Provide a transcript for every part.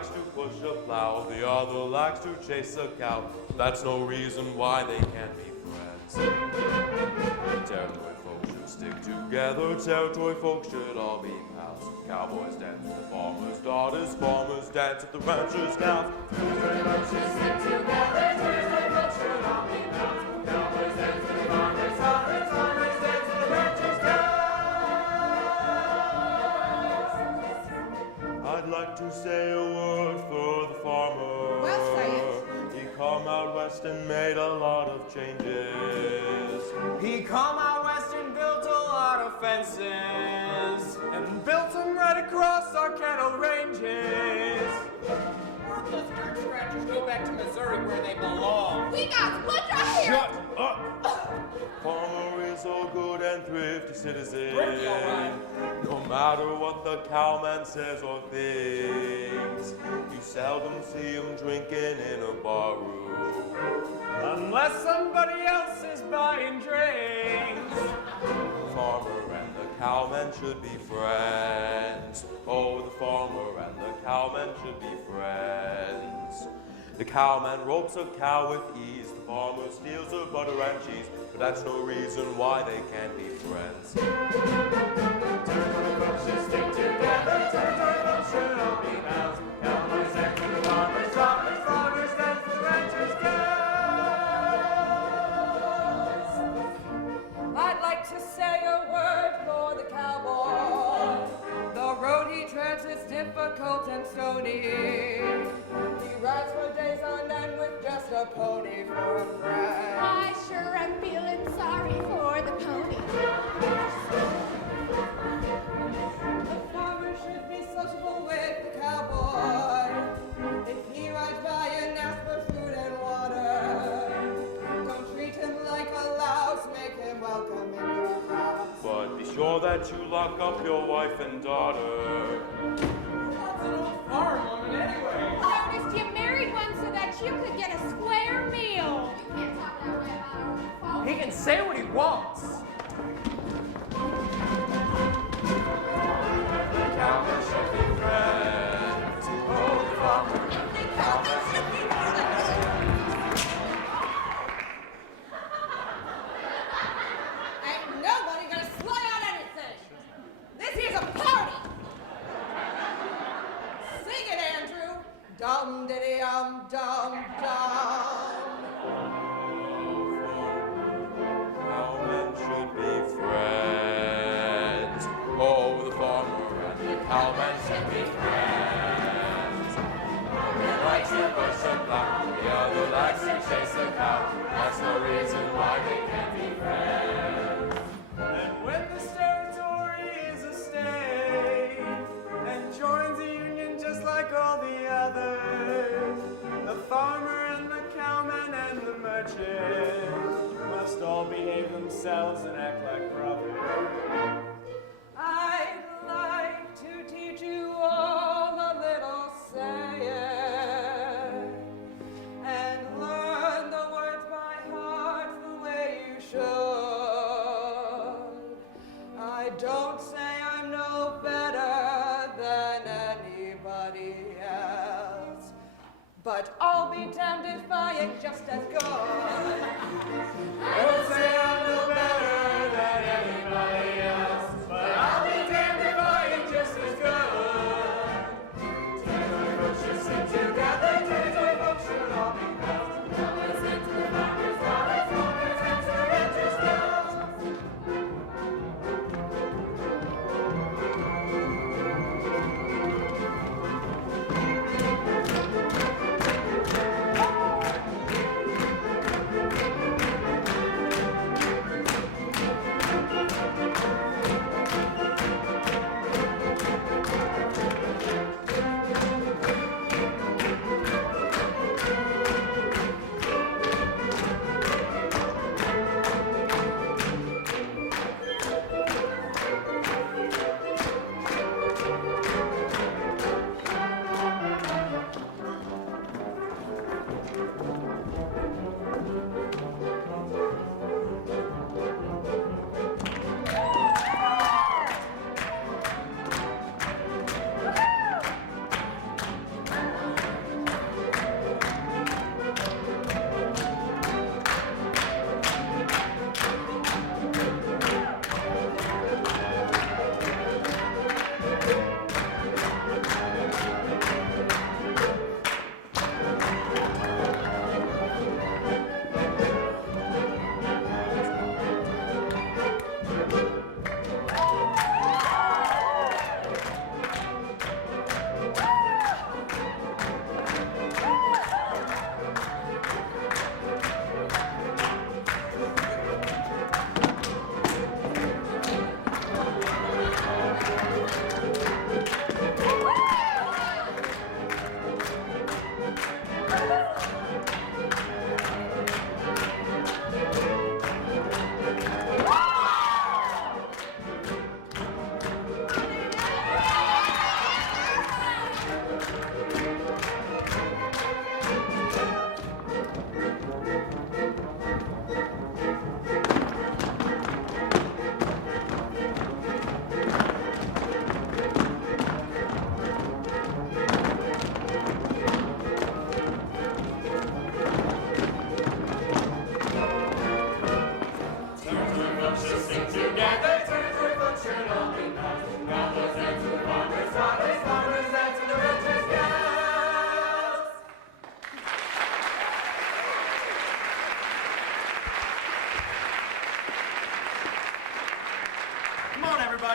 likes to push a plow, the other likes to chase a cow. That's no reason why they can't be friends. Territory folks should stick together, territory folks should all be pals. Cowboys dance with the farmers' daughters, farmers dance with the ranchers' cows. Territory folks should stick together, territory folks should all be pals. Cowboys dance with the farmers' daughters, farmers dance with the ranchers' cows. I'd like to say a word for the farmer. Well, say it. He come out west and made a lot of changes. He come out west and built a lot of fences, and built them right across our cattle ranges. Why don't those church ranchers go back to Missouri where they belong? We got split right here. Shut up! Farmer is a good and thrifty citizen. Thrifty, all right. No matter what the cowman says or thinks, you seldom see him drinking in a bar room. Unless somebody else is buying drinks. The farmer and the cowman should be friends. Oh, the farmer and the cowman should be friends. The cowman ropes a cow with ease. The farmer steals her butter and cheese. But that's no reason why they can't be friends. Territory folks should stick together. Territory folks should all be pals. Cowboys dance with the farmers' daughters. Farmers dance with the ranchers' cows. I'd like to say a word for the cowboy. The road he treads is difficult and stony. He rides for days on end with just a pony for a friend. I sure am feeling sorry for the pony. The farmer should be sociable with the cowboy. If he rides by and asks for food and water, don't treat him like a louse, make him welcome in your house. But be sure that you lock up your wife and daughter. That's an old farm woman anyway. Noticed you married one so that you could get a square meal. You can't talk that way about our own He can say what he wants. The cowman should be friends. Oh, the farmer and the cowman should be friends. Ain't nobody gonna slay on anything. This here's a party. Sing it, Andrew. Dum diddy dum Cowmen should be friends. Oh, the farmer and the cowman should be friends. One likes to push a plow, the other likes to chase a cow. That's no reason why they can't be friends. And when this territory is a state and joins a union just like all the others, the farmer and the cowman and the merchant must all behave themselves and act like brothers. I'd like to teach you all a little saying and learn the words by heart the way you should. I don't say I'm no better than anybody else, but I'll be damned if I ain't just as good. I don't say I'm no better than anybody else, but I'll be damned if I ain't just as good. Territory folks should stick together, territory folks should all be pals. Cowboys dance to the farmers' daughters, farmers dance to the ranchers' cows.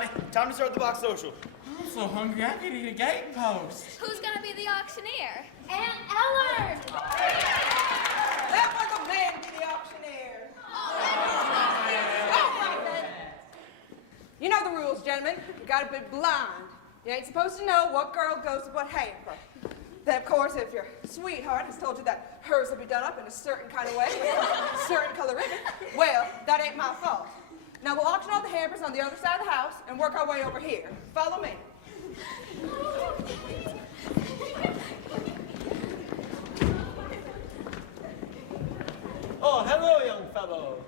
Johnny. Time to start the box social. I'm so hungry I could eat a gate post. Who's gonna be the auctioneer? And Eller! Let one of the men be the auctioneer. All right, then. You know the rules, gentlemen. You gotta be blind. You ain't supposed to know what girl goes to what hamper. Then, of course, if your sweetheart has told you that hers will be done up in a certain kind of way, with a certain color ribbon, well, that ain't my fault. Now, we'll auction all the hampers on the other side of the house and work our way over here. Follow me. Oh, hello, young fellow.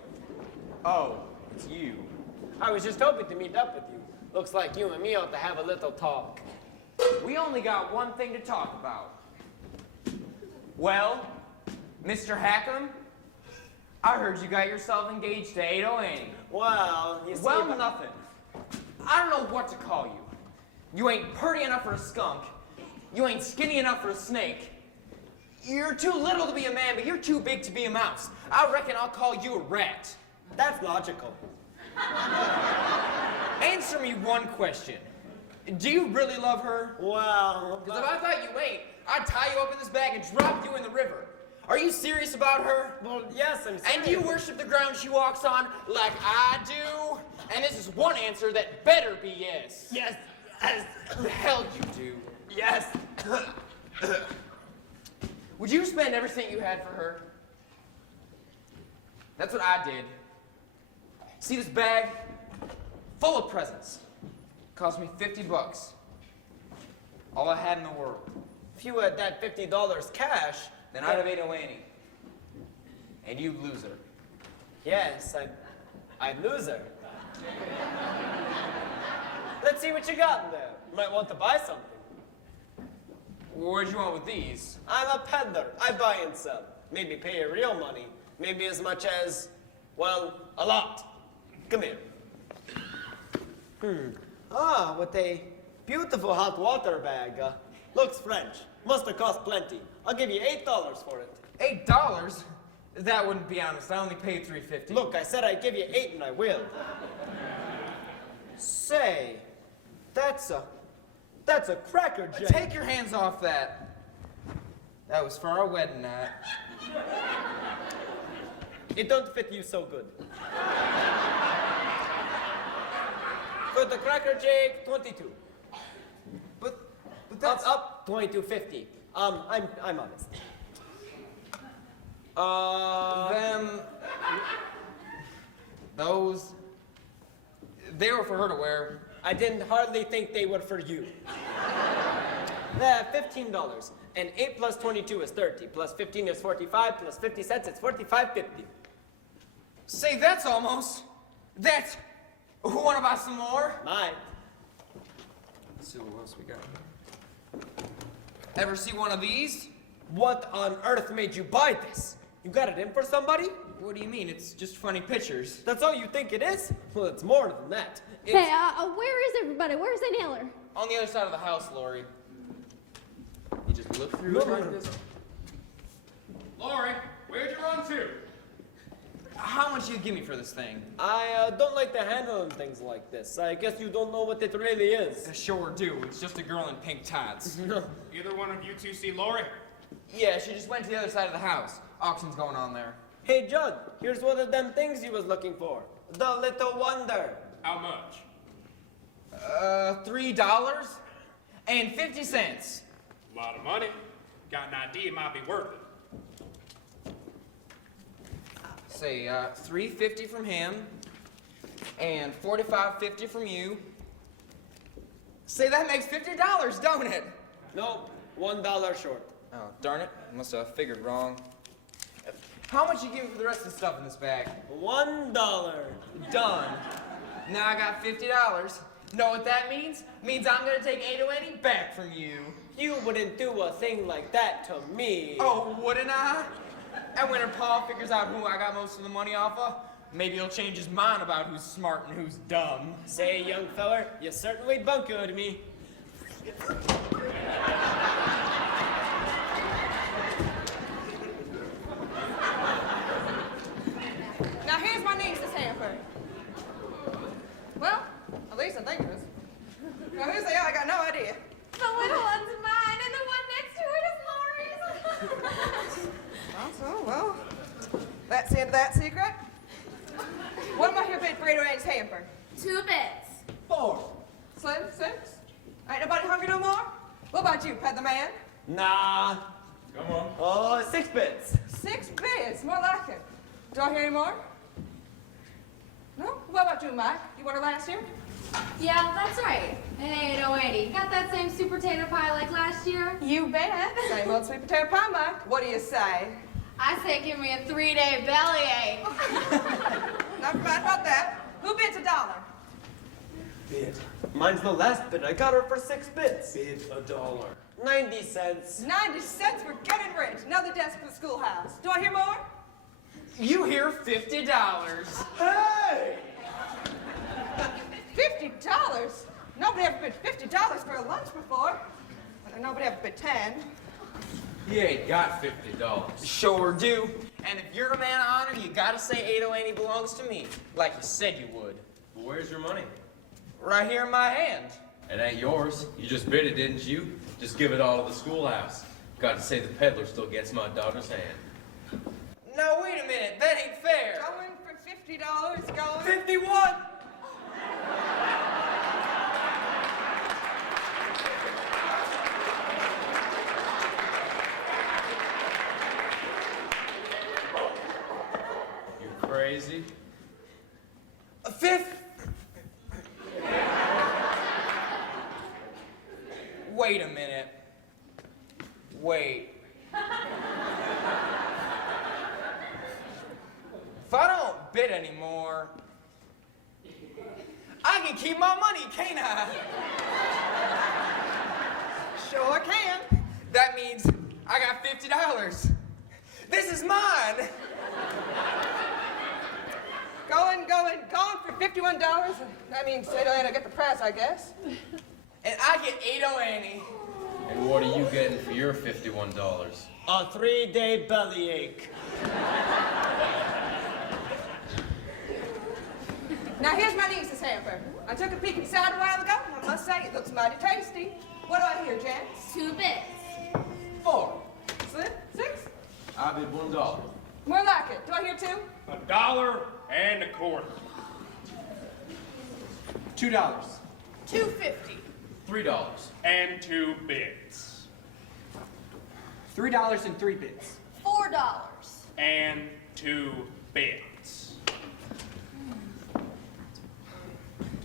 Oh, it's you. I was just hoping to meet up with you. Looks like you and me ought to have a little talk. We only got one thing to talk about. Well, Mr. Hakim, I heard you got yourself engaged to Ado Annie. Well, you see... Well, nothing. I don't know what to call you. You ain't pretty enough for a skunk. You ain't skinny enough for a snake. You're too little to be a man, but you're too big to be a mouse. I reckon I'll call you a rat. That's logical. Answer me one question. Do you really love her? Well... Because if I thought you ain't, I'd tie you up in this bag and drop you in the river. Are you serious about her? Well, yes, I'm serious. And do you worship the ground she walks on like I do? And this is one answer that better be yes. Yes, yes, The hell you do. yes. Would you spend every cent you had for her? That's what I did. See this bag? Full of presents. Cost me $50. All I had in the world. If you had that $50 cash... Then I'd have Ado Annie. And you loser. Yes, I'd lose her. Let's see what you got in there. You might want to buy something. Where'd you want with these? I'm a peddler. I buy and sell. Maybe pay you real money. Maybe as much as, well, a lot. Come here. Ah, with a beautiful hot water bag. Looks French. Must have cost plenty. I'll give you $8 for it. $8? That wouldn't be honest. I only paid $3.50. Look, I said I'd give you 8 and I will. Say, that's a Cracker Jake. Take your hands off that. That was for our wedding night. It don't fit you so good. For the Cracker Jake, 22. But that's Up, 22.50. I'm honest. Those, they were for her to wear. I didn't hardly think they were for you. There, $15. And 8 plus 22 is 30. Plus 15 is 45. Plus 50 cents, it's 45.50. Say, that's almost. That's. Who wanna buy some more? Mine. Let's see what else we got. Ever see one of these? What on earth made you buy this? You got it in for somebody? What do you mean? It's just funny pictures. That's all you think it is? Well, it's more than that. It's... Hey, where is everybody? Where's Aunt Eller? On the other side of the house, Laurey. You just look through it like this. Laurey, where'd you run to? How much do you give me for this thing? I don't like to handle things like this. I guess you don't know what it really is. I sure do. It's just a girl in pink tights. Either one of you two see Laurey? Yeah, she just went to the other side of the house. Auction's going on there. Hey, Judd, here's one of them things you was looking for. The Little Wonder. How much? $3 and 50 cents. A lot of money. Got an idea it might be worth it. Say, $3.50 from him and $45.50 from you. Say, that makes $50, don't it? Nope, $1 short. Oh, darn it. Must have figured wrong. How much you give me for the rest of the stuff in this bag? $1. Done. Now I got $50. Know what that means? Means I'm gonna take Ado Annie back from you. You wouldn't do a thing like that to me. Oh, wouldn't I? And when her pa figures out who I got most of the money off of, maybe he'll change his mind about who's smart and who's dumb. Say, young feller, you certainly buncoed me. Now here's my niece's hamper. Well, at least I think it was So, well, that's the end of that secret. What am I here paid for 808's hamper? 2 bits. 4. Slim, 6? Ain't nobody hungry no more? What about you, Peddler Man? Nah. Come on. Oh, 6 bits. 6 bits, more like it. Do I hear any more? No? What about you, Mike? You won her last year? Yeah, that's right. An 8080. Got that same sweet potato pie like last year? You bet. Same old sweet potato pie, Mike. What do you say? I say give me a 3-day bellyache. Never mind about that. Who bids $1? Bid. Mine's the last bid. I got her for 6 bits. Bid $1. 90 cents. 90 cents for getting rich. Another desk for the schoolhouse. Do I hear more? You hear $50. Hey! $50? Nobody ever bid $50 for a lunch before. And nobody ever bid 10. He ain't got $50. Sure do. And if you're a man of honor, you gotta say 808 belongs to me, like you said you would. But where's your money? Right here in my hand. It ain't yours. You just bid it, didn't you? Just give it all to the schoolhouse. Got to say the peddler still gets my daughter's hand. Now wait a minute, that ain't fair. Going for $50, going. 51. You crazy? A 5th. Wait a minute. Wait. If I don't bid anymore, I can keep my money, can't I? Sure can. That means I got $50. This is mine. Going for $51. That means they don't get the prize, I guess. And I get 808. And what are you getting for your $51? A 3-day bellyache. Now here's my niece's hamper. I took a peek inside a while ago, and I must say it looks mighty tasty. What do I hear, gents? 2 bits. 4. Slim? 6? I bid $1. More like it. Do I hear 2? $1.25. $2. $2.50. $3. And 2 bits. $3 and 3 bits. $4. And 2 bits.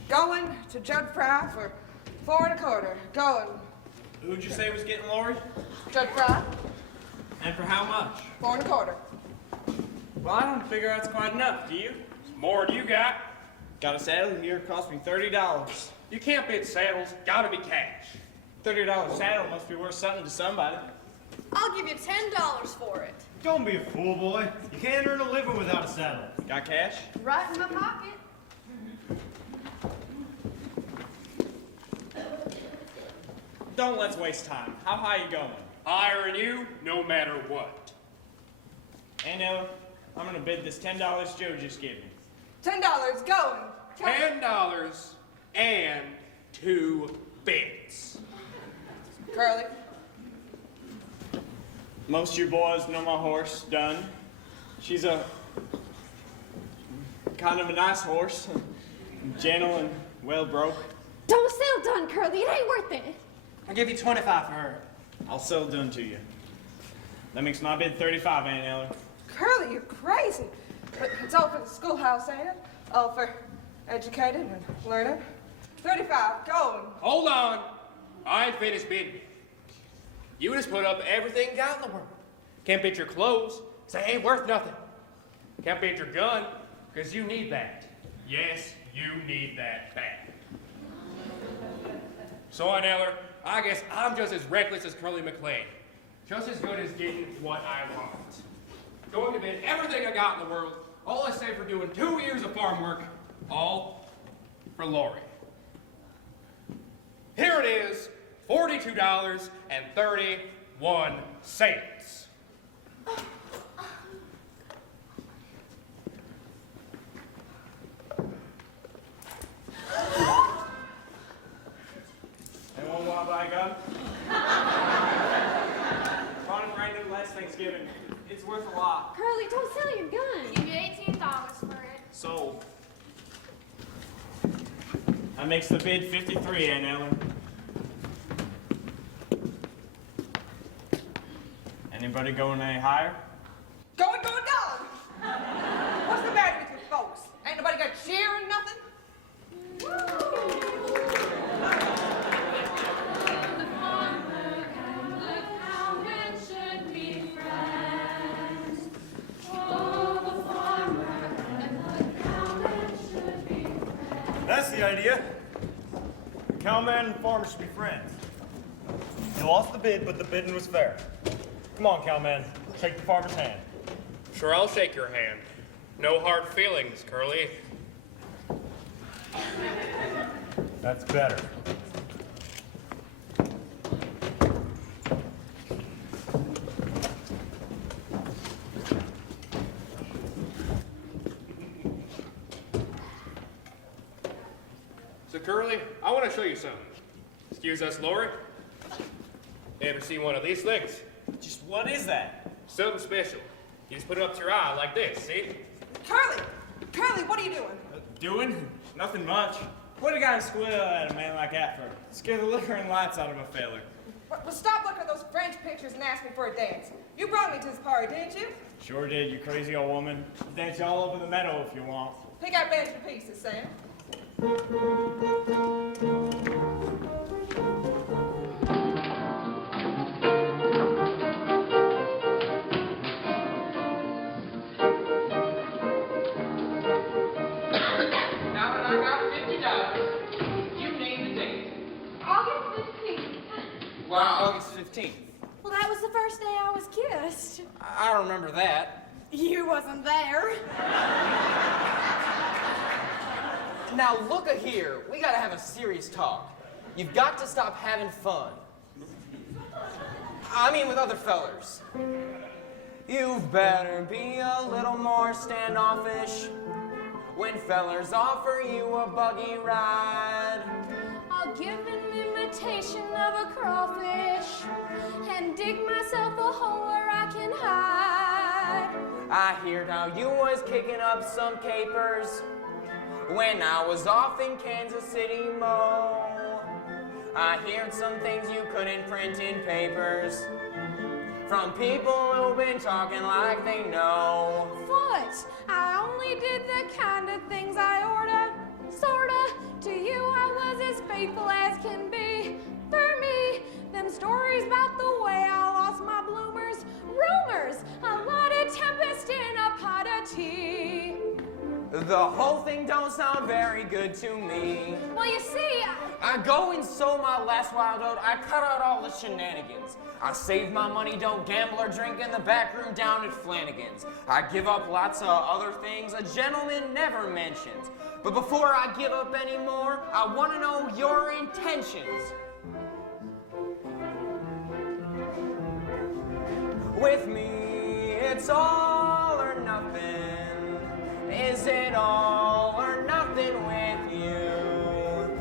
Going to Judd Fry for 4 1/4. Going. Who'd you say was getting Laurey? Judd Fry, And for how much? 4 1/4. Well, I don't figure that's quite enough, do you? More do you got? Got a saddle here, cost me $30. You can't bid saddles, gotta be cash. $30 saddle must be worth something to somebody. I'll give you $10 for it. Don't be a fool, boy. You can't earn a living without a saddle. Got cash? Right in my pocket. Don't let's waste time. How high you going? Higher than you, no matter what. Hey, Eller, I'm gonna bid this $10 Joe just gave me. $10. Going. $10 and 2 bits. Curley. Most of you boys know my horse, Done. She's a kind of a nice horse. Gentle and well broke. Don't sell Done, Curly. It ain't worth it. I'll give you 25 for her. I'll sell Done to you. That makes my bid 35, Aunt Eller. Curly, you're crazy. But it's all for the schoolhouse, ain't it? All for educated and learning. 35. Going. Hold on. I ain't finished bidding. You just put up everything you got in the world. Can't bid your clothes, 'cause they ain't worth nothing. Can't bid your gun, 'cause you need that. Yes, you need that bad. So, Aunt Eller, I guess I'm just as reckless as Curly McLean. Just as good as getting what I want. Going to bid everything I got in the world, all I say for doing 2 years of farm work, all for Laurey. Here it is, $42.31. Anyone want to buy a gun? Ron and Brandon last Thanksgiving. It's worth a lot. Curly, don't sell your gun. Give you $18 for it. Sold. That makes the bid 53, Aunt Eller. Anybody going any higher? Going. What's the matter with you folks? Ain't nobody got cheer or nothing? The farmer and the cowman should be friends. Oh, the farmer and the cowman should be friends. That's the idea. The cowman and farmer should be friends. You lost the bid, but the bidding was fair. Come on, cowman. Shake the farmer's hand. Sure, I'll shake your hand. No hard feelings, Curley. That's better. So, Curley, I want to show you something. Excuse us, Laurey. Ever seen one of these things? Just what is that? Something special. You just put it up to your eye like this, see? Curly, what are you doing? Doing? Nothing much. What a guy squeal at a man like that for? Scare the liquor and lights out of a feller. Well, stop looking at those French pictures and ask me for a dance. You brought me to this party, didn't you? Sure did, you crazy old woman. I'll dance you all over the meadow if you want. Pick out bands to pieces, Sam. Wow, August 15th. Well, that was the first day I was kissed. I don't remember that. You wasn't there. Now look at here. We gotta have a serious talk. You've got to stop having fun. I mean with other fellers. You've better be a little more standoffish when fellers offer you a buggy ride. I'll give an imitation of a crawfish and dig myself a hole where I can hide. I heard how you was kicking up some capers when I was off in Kansas City, Mo. I heard some things you couldn't print in papers from people who've been talking like they know. What? I only did the kind of things I ordered, sorta. To you I was as faithful as can be. For me, them stories about the way I lost my bloomers, rumors, a lot of tempest in a pot of tea. The whole thing don't sound very good to me. Well, you see, I go and sow my last wild oat. I cut out all the shenanigans. I save my money, don't gamble or drink in the back room down at Flanagan's. I give up lots of other things a gentleman never mentions. But before I give up any more, I want to know your intentions. With me, it's all or nothing. Is it all or nothing with you?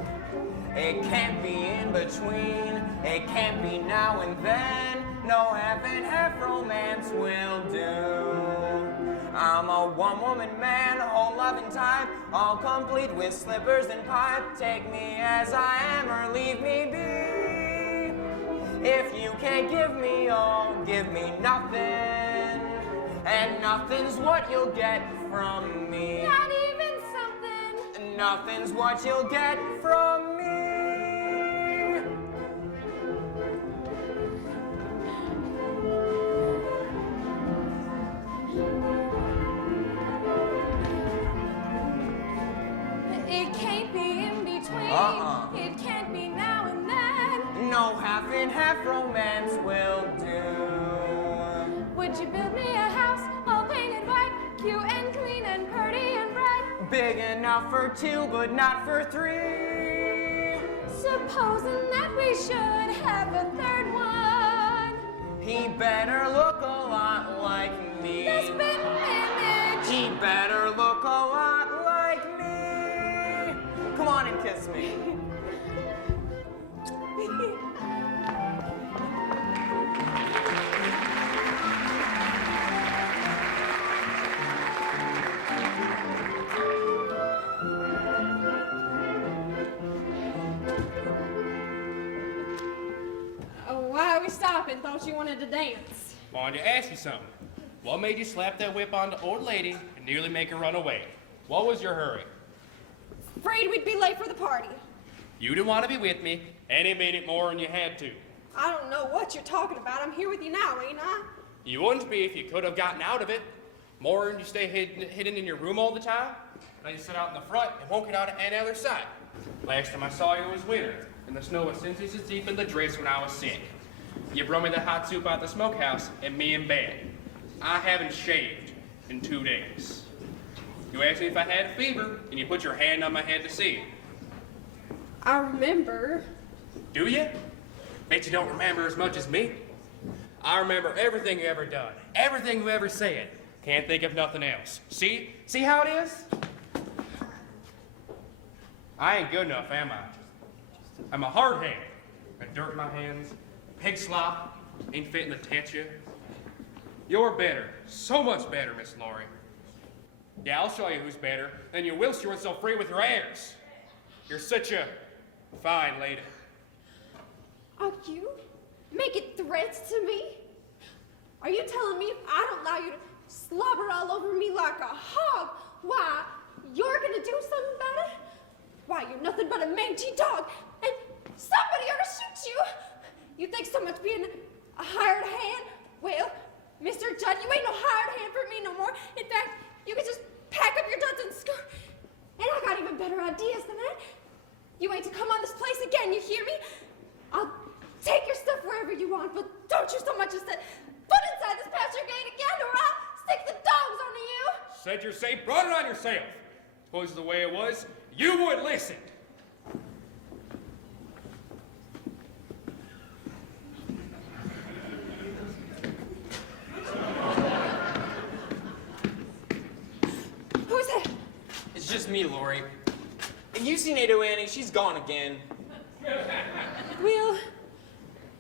It can't be in between, it can't be now and then. No half and half romance will do. I'm a one-woman man, whole loving type, all complete with slippers and pipe. Take me as I am or leave me be. If you can't give me all, give me nothing. And nothing's what you'll get from me. not even something. Nothing's what you'll get from me. It can't be in between. It can't be now and then. No half and half romance will do. Would you build me a house all painted white, cute and clean and pretty and bright? Big enough for two, but not for three. Supposing that we should have a third one. He better look a lot like me. The spitting image. He better look a lot like me. Come on and kiss me. and thought you wanted to dance. Wanted to ask you something. What made you slap that whip on the old lady and nearly make her run away? What was your hurry? Afraid we'd be late for the party. You didn't want to be with me any minute more than you had to. I don't know what you're talking about. I'm here with you now, ain't I? You wouldn't be if you could have gotten out of it. More than you stay hidden in your room all the time. Now you sit out in the front and won't get out of any other side. Last time I saw you was winter, and the snow was 6 inches deep in the drifts when I was sick. You brought me the hot soup out the smokehouse and me in bed. I haven't shaved in 2 days. You asked me if I had a fever, and you put your hand on my head to see. I remember. Do you? Bet you don't remember as much as me. I remember everything you ever done, everything you ever said. Can't think of nothing else. See how it is? I ain't good enough, am I? I'm a hard hand. Got dirt in my hands, pig slop, ain't fitting to touch you. You're better, so much better, Miss Laurey. Yeah, I'll show you who's better than you whilst you were so free with your airs. You're such a fine lady. Are you making threats to me? Are you telling me if I don't allow you to slobber all over me like a hog, why, you're gonna do something about it? Why, you're nothing but a mangy dog, and somebody ought to shoot you! You think so much being a hired hand? Well, Mr. Judd, you ain't no hired hand for me no more. In fact, you can just pack up your duds and skirt. And I got even better ideas than that. You ain't to come on this place again, you hear me? I'll take your stuff wherever you want, but don't you so much as set foot inside this pasture gate again, or I'll stick the dogs onto you. Said you're safe, brought it on yourself. Suppose the way it was, you would listen. Who's that? It's just me, Laurey. Have you seen Ada Annie? She's gone again. Will,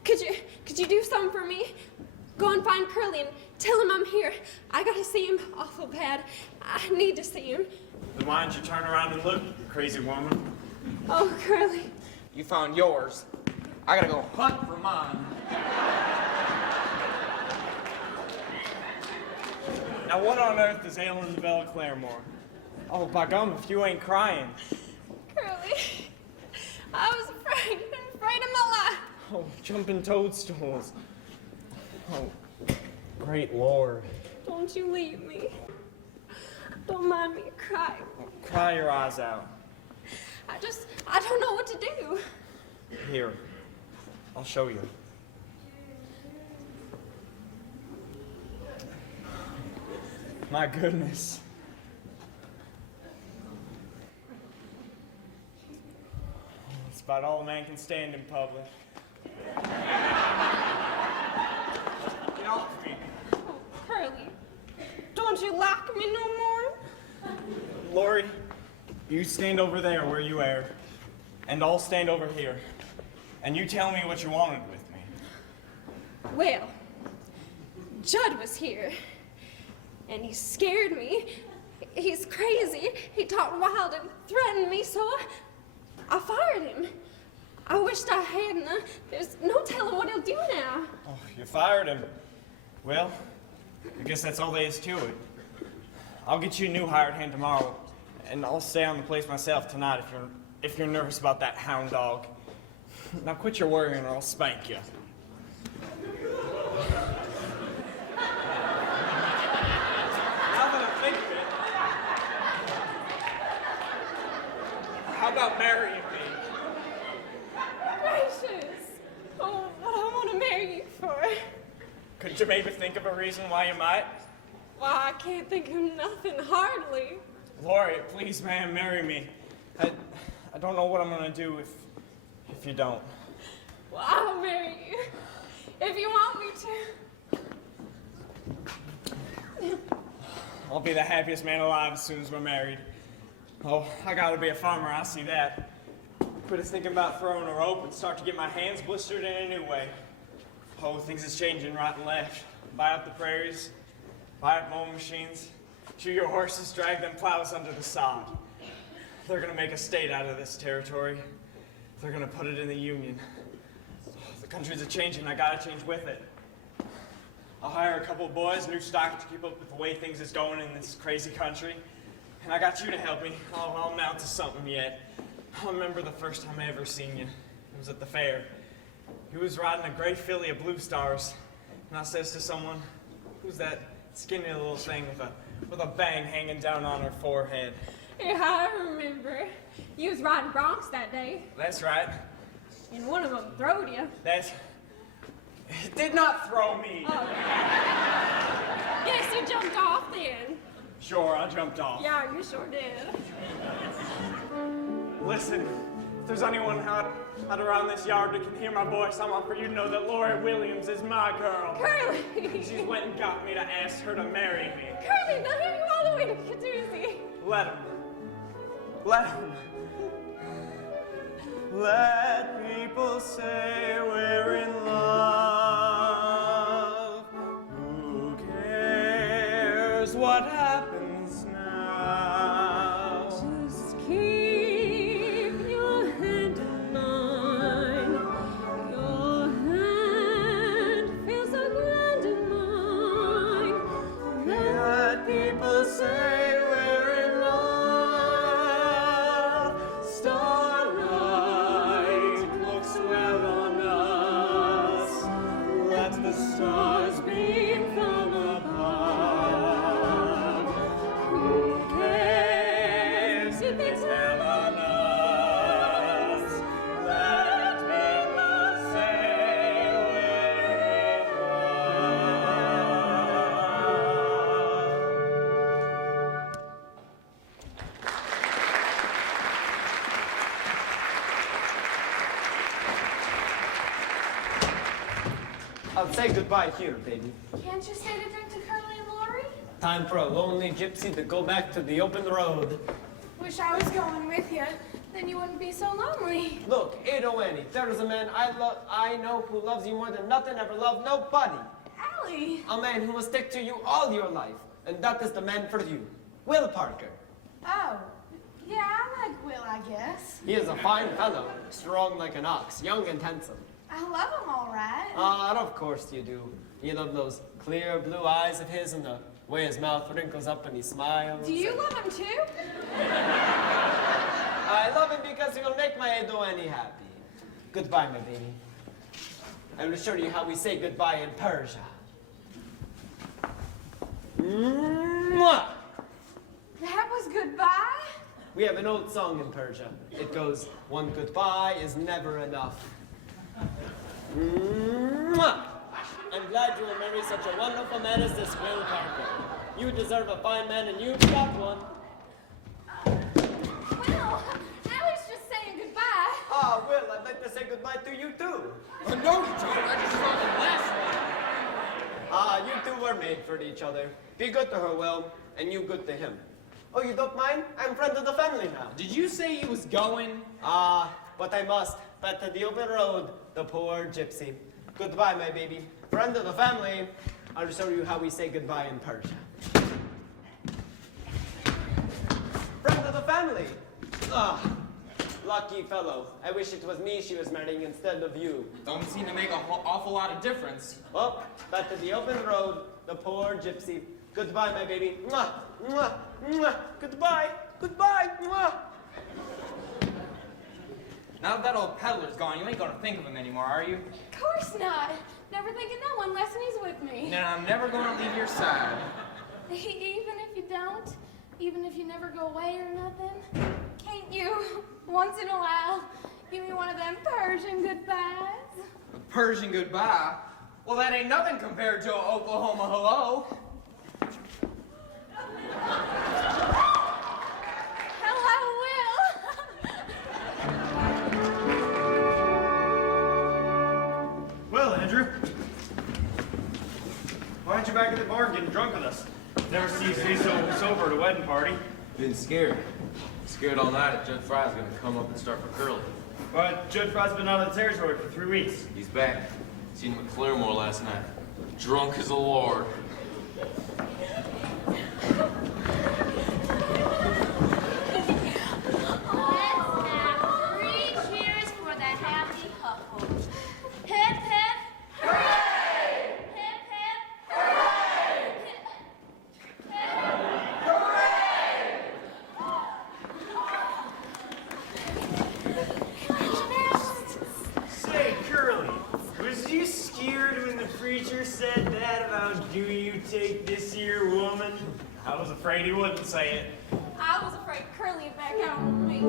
could you do something for me? Go and find Curley and tell him I'm here. I gotta see him awful bad. I need to see him. Then why don't you turn around and look, you crazy woman? Oh, Curley. You found yours. I gotta go hunt for mine. Now what on earth is ailing the Belle Claremore? Oh, by gum, if you ain't crying. Curley, I was afraid of my life. Oh, jumping toadstools. Oh, great Lord. Don't you leave me. Don't mind me crying. Cry your eyes out. I don't know what to do. Here, I'll show you. My goodness. It's about all a man can stand in public. Get off me. Oh, Curley, don't you like me no more? Laurey, you stand over there where you are, and I'll stand over here. And you tell me what you wanted with me. Well, Judd was here, and he scared me. He's crazy. He talked wild and threatened me, so I fired him. I wished I hadn't. There's no telling what he'll do now. Oh, you fired him. Well, I guess that's all there is to it. I'll get you a new hired hand tomorrow, and I'll stay on the place myself tonight if you're nervous about that hound dog. Now quit your worrying or I'll spank you. Now that I think of it, how about marrying me? Gracious. Oh, what I want to marry you for. Could you maybe think of a reason why you might? Why, I can't think of nothing, hardly. Laurey, please, man, marry me. I don't know what I'm gonna do if you don't. Well, I'll marry you. If you want me to. I'll be the happiest man alive as soon as we're married. Oh, I gotta be a farmer, I see that. Quit thinking about throwing a rope and start to get my hands blistered in a new way. Oh, things is changing right and left. Buy out the prairies, buy up mowing machines, shoot your horses, drag them plows under the sod. They're gonna make a state out of this territory. They're gonna put it in the Union. The country's a-changing, I gotta change with it. I'll hire a couple of boys, new stock to keep up with the way things is going in this crazy country. And I got you to help me. I'll amount to something yet. I remember the first time I ever seen you. It was at the fair. You was riding a gray filly of Blue Stars. And I says to someone, who's that skinny little thing with a bang hanging down on her forehead? Yeah, I remember. You was riding broncs that day, That's right. and one of them throwed you. It did not throw me. Oh. Guess you jumped off then. Sure, I jumped off. Yeah, you sure did. Listen, if there's anyone out around this yard that can hear my voice, I want for you to know that Laurey Williams is my girl. Curley! She's went and got me to ask her to marry me. Curley, they'll hear you all the way to Catoozy. Let him. Let him. Let people say we're in love. Who cares what happens now? Just keep your hand in mine. Your hand feels so grand in mine. Let people say we're in love. Starlight looks well on us. Let the stars beam from above. Who cares if it's hell on us? Let people say we're in I'll say goodbye here, baby. Can't you stay to drink to Curley and Laurey? Time for a lonely gypsy to go back to the open road. Wish I was going with you. Then you wouldn't be so lonely. Look, ain't no Annie. There is a man I know who loves you more than nothing ever loved nobody. Allie. A man who will stick to you all your life. And that is the man for you. Will Parker. Oh. Yeah, I like Will, I guess. He is a fine fellow, strong like an ox, young and handsome. I love him all right. Of course you do. You love those clear blue eyes of his and the way his mouth wrinkles up when he smiles. Do you love him too? I love him because he will make my Edo Annie happy. Goodbye, my baby. I will show you how we say goodbye in Persia. Mwah! That was goodbye? We have an old song in Persia. It goes, one goodbye is never enough. Mwah! I'm glad you will marry such a wonderful man as this Will Parker. You deserve a fine man and you've got one. Will, Allie's just saying goodbye. Ah, Will, I'd like to say goodbye to you too. No, you don't. I just saw the last one. Ah, you two were made for each other. Be good to her, Will, and you good to him. Oh, you don't mind? I'm friend of the family now. Did you say you was going? Ah, but I must. Back to the open road, the poor gypsy. Goodbye, my baby. Friend of the family. I'll show you how we say goodbye in Persia. Friend of the family. Ah, lucky fellow. I wish it was me she was marrying instead of you. Don't seem to make an awful lot of difference. Well, back to the open road, the poor gypsy. Goodbye, my baby. Mwah, mwah, mwah. Goodbye, goodbye, mwah. Now that old peddler's gone, you ain't gonna think of him anymore, are you? Of course not. Never think of no one less than he's with me. No, I'm never gonna leave your side. Even if you don't, even if you never go away or nothing, can't you, once in a while, give me one of them Persian goodbyes? A Persian goodbye? Well, that ain't nothing compared to an Oklahoma hello. Hello, Will. Well, Andrew. Why aren't you back at the bar getting drunk with us? Never see you stay so sober at a wedding party. Been scared. Scared all night that Judd Fry's gonna come up and start for Curley. But Judd Fry's been out of the territory for 3 weeks. He's back. Seen him at Claremore last night. Drunk as a lord. Let's have 3 cheers for the happy couple. Hip, I was afraid he wouldn't say it. I was afraid Curley would back out on me.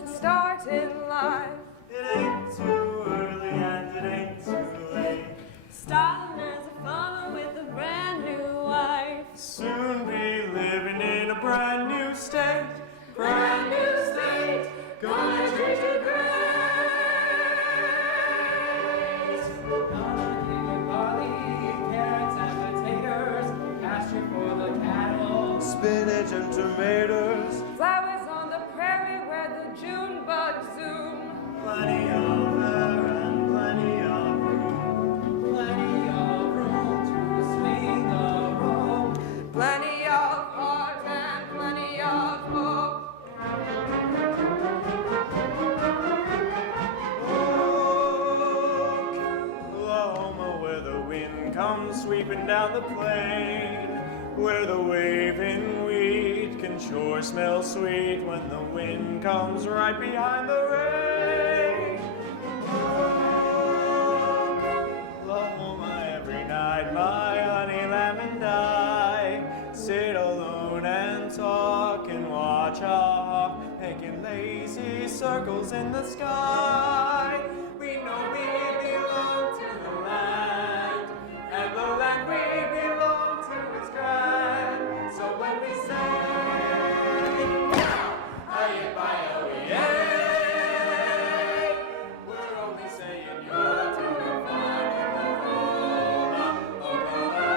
To start in life. It ain't too early and it ain't too late. Starting as a farmer with a brand new wife. Soon be living in a brand new state. Brand new state, gonna treat you great. Gonna give you barley, carrots, and potatoes, pasture for the cattle. Spinach and tomatoes. Flowers on the prairie where the June bugs zoom. Plenty of air and plenty of room. Plenty of room to swing the rope. Plenty of heart and plenty of hope. Oklahoma, where the wind comes sweeping down the plain, where the waving wheat can sure smell sweet when the wind comes right behind the rain. Oklahoma, every night my honey lamb and I sit alone and talk and watch a hawk making lazy circles in the sky. We know we belong to the land, and the land we belong to is grand. So when we say, aye-yi-bi-oh-yay, we're only saying you're doing fine, Oklahoma, Oklahoma,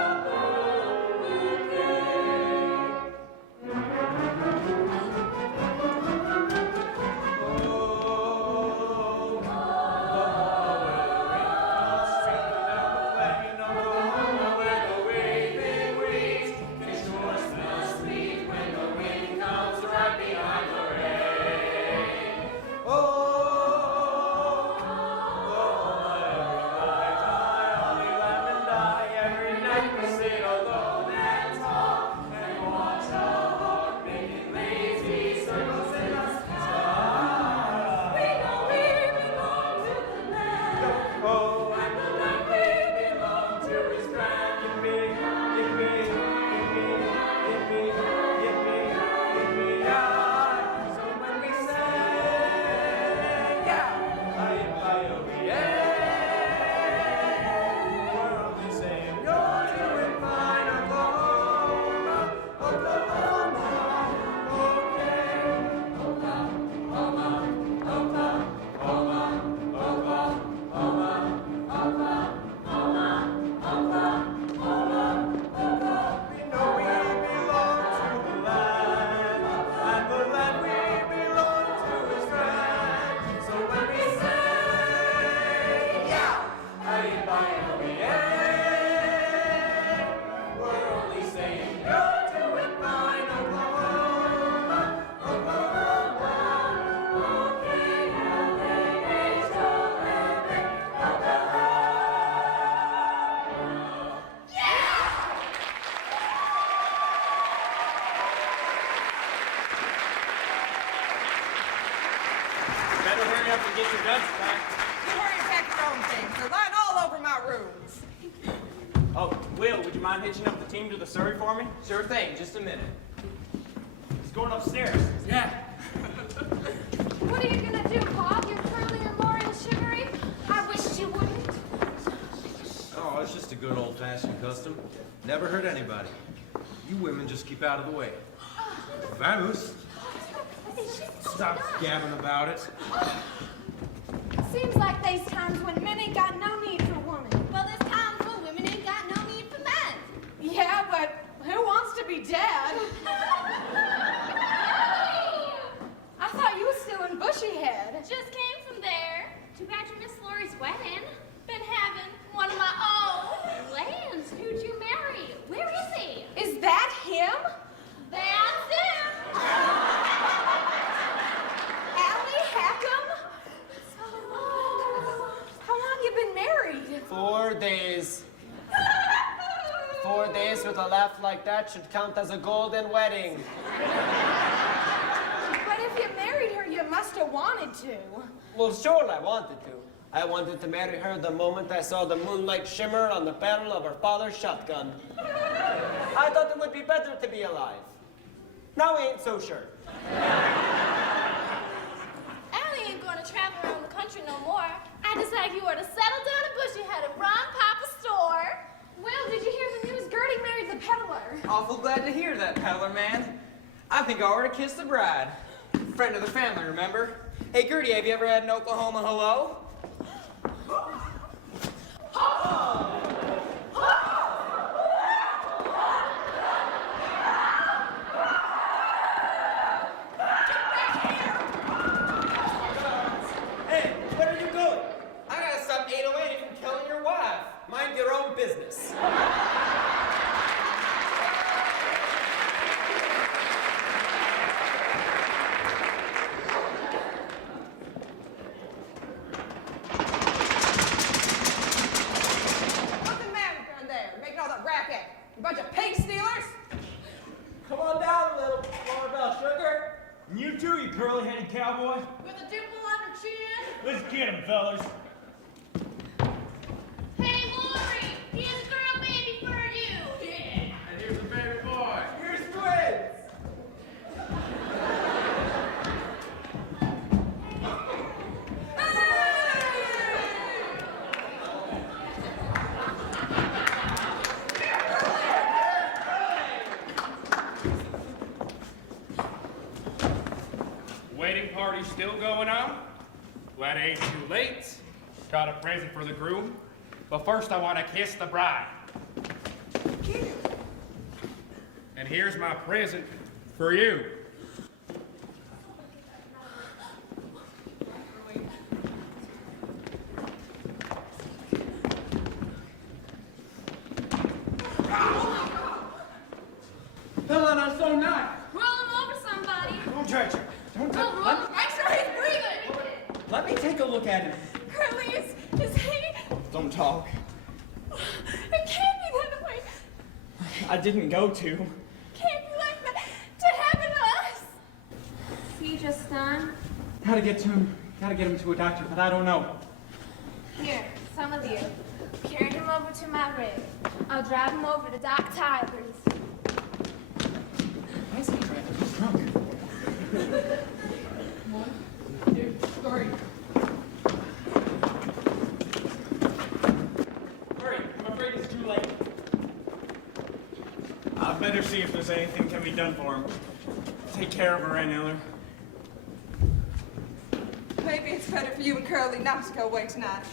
Better hurry up and get your guns back. You hurry and pack your own things. They're lying all over my rooms. Oh, Will, would you mind hitching up the team to the Surrey for me? Sure thing, just a minute. He's going upstairs. Yeah. What are you gonna do, Pa? Give Curley and Laurey a shivery? I wish you wouldn't. Oh, it's just a good old-fashioned custom. Never hurt anybody. You women just keep out of the way. Vamos. Stop gabbing about it. Seems like there's times when men ain't got no need for women. Well, there's times when women ain't got no need for men. Yeah, but who wants to be dead? I thought you was still in Bushy Head. Just came from there. Too bad you missed Laurey's wedding. Been having one of my own. Lance, who'd you marry? Where is he? Is that him? That's him. Hakim? How long you been married? 4 days. 4 days with a laugh like that should count as a golden wedding. But if you married her, you must have wanted to. Well, sure I wanted to. I wanted to marry her the moment I saw the moonlight shimmer on the barrel of her father's shotgun. I thought it would be better to be alive. Now we ain't so sure. Allie ain't gonna travel around the country no more. I decide you ought to settle down in Bushyhead and run Papa's store. Will, did you hear the news? Gertie married the peddler. Awful glad to hear that, peddler man. I think I ought to kiss the bride. Friend of the family, remember? Hey, Gertie, have you ever had an Oklahoma hello? Hey, where are you going? I gotta stop Ada Lady from killing your wife. Mind your own business. What's the matter down there? Making all that racket? You bunch of pig stealers? Come on down, little barbell sugar. And you too, you curly-headed cowboy. With a dimple on her chin. Let's get him, fellas. Hey, Laurey, here's a girl baby for you. Yeah. And here's the baby boy. Here's twins. Wedding party still going on? Glad it ain't too late. Got a present for the groom. But first I want to kiss the bride. And here's my present for you. Helen, I'm so nice. Roll him over, somebody. Don't judge her. Don't Roll, judge roll. her. Make sure he's breathing. Let me take a look at him. Curley, is he? Don't talk. It can't be that way. I didn't go to. Can't be like that to happen to us. He just done. Gotta get to him. Gotta get him to a doctor, but I don't know. Here, some of you. Carry him over to my rig. I'll drive him over to Doc Tyler's. Why is he driving? He's drunk. One, two, three. Hurry, I'm afraid it's too late. I'd better see if there's anything can be done for him. Take care of her, Aunt Eller. Maybe it's better for you and Curly not to go away tonight.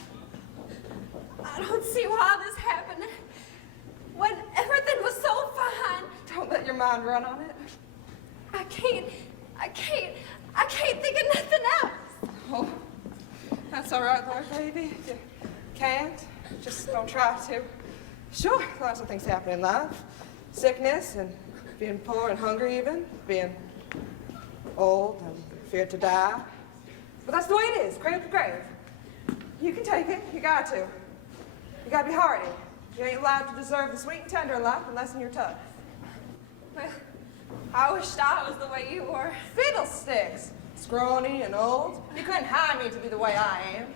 I don't see why this happened. When everything was so fine. Don't let your mind run on it. I can't think of nothing else. Oh, that's all right, Lord, baby. If you can't, just don't try to. Sure, lots of things happen in life. Sickness and being poor and hungry even. Being old and feared to die. But that's the way it is, grave to grave. You can take it, you got to. You gotta be hardy. You ain't allowed to deserve the sweet and tender in life unless you're tough. Well, I wished I was the way you were. Fiddlesticks. Scrawny and old. You couldn't hire me to be the way I am.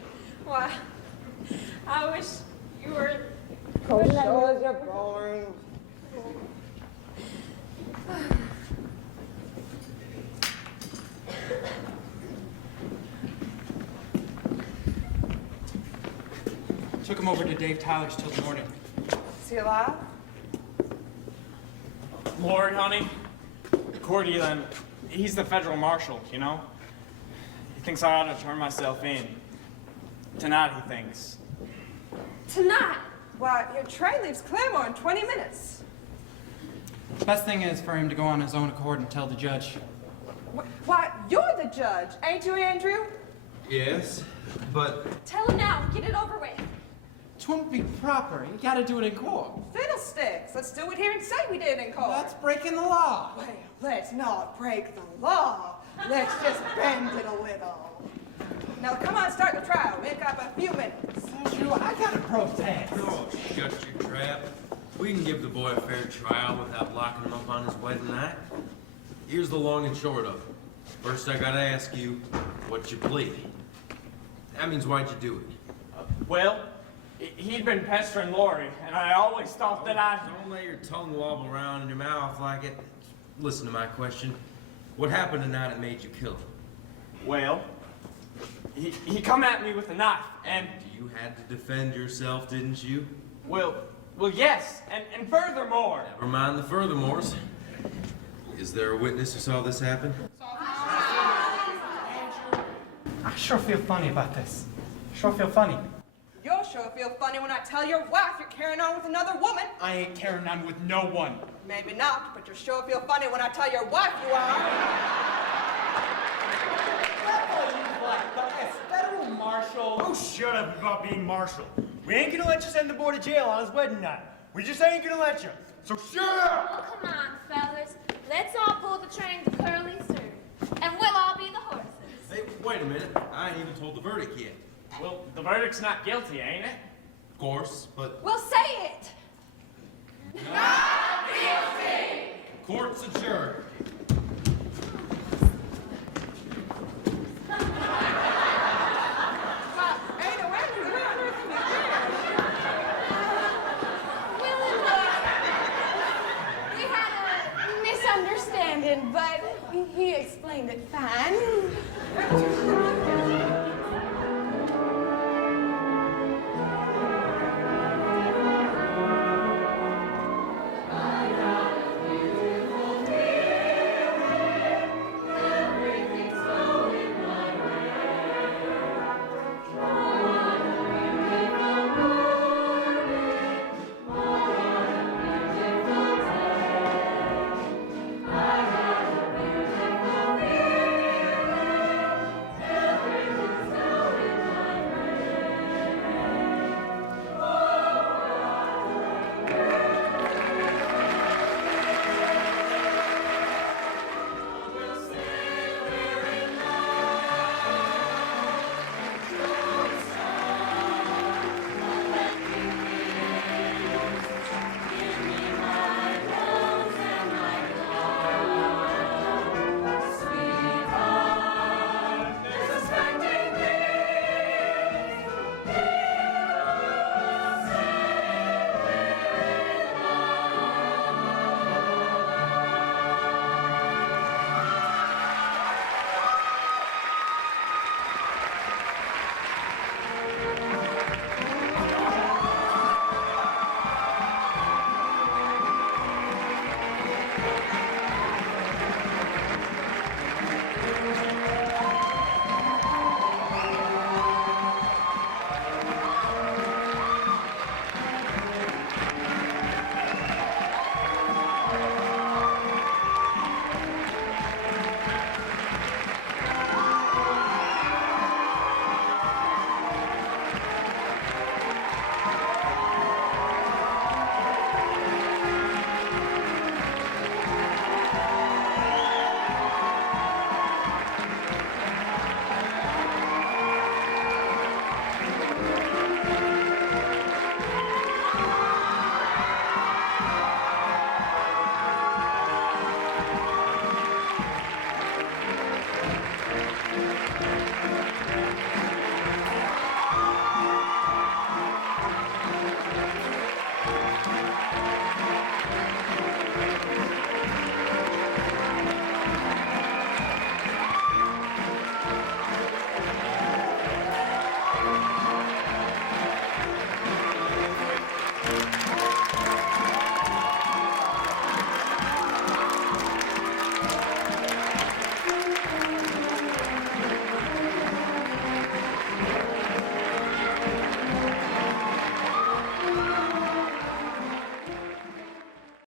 Why, I wish you were. Oh, sure as you're born. Took him over to Dave Tyler's till the morning. Is he alive? Laurey, honey. Cordy, then, he's the federal marshal, you know? He thinks I ought to turn myself in. Tonight, he thinks. Tonight. Why, your train leaves Claremore in 20 minutes. Best thing is for him to go on his own accord and tell the judge. Why, you're the judge, ain't you, Andrew? Yes, but Tell him now. Get it over with. It wouldn't be proper. You gotta do it in court. Fiddlesticks. Let's do it here and say we did in court. That's breaking the law. Well, let's not break the law. Let's just bend it a little. Now, come on, start the trial. Make up a few minutes. Andrew, I gotta protest. oh, shut your trap. We can give the boy a fair trial without locking him up on his wedding night. Here's the long and short of it. First, I gotta ask you, what you plead? That means why'd you do it? Well, he'd been pestering Laurey, and I always thought that Don't let your tongue wobble around in your mouth like it. Listen to my question. What happened tonight that made you kill him? Well, he come at me with a knife, and... You had to defend yourself, didn't you? Well, yes, and furthermore... Never mind the furthermores. Is there a witness who saw this happen? I sure feel funny about this. Sure feel funny. You'll sure feel funny when I tell your wife you're carrying on with another woman. I ain't carrying on with no one. Maybe not, but you'll sure feel funny when I tell your wife you are. As federal marshal... Oh, shut up about being marshal. We ain't gonna let you send the boy to jail on his wedding night. We just ain't gonna let you. So shut up! Oh, come on, fellas. Let's all pull the train to Curley, Surrey, and we'll all be the horses. Hey, wait a minute. I ain't even told the verdict yet. Well, the verdict's not guilty, ain't it? Of course, but Well, say it. Not guilty! court's adjourned. We had a misunderstanding, but he explained it fine.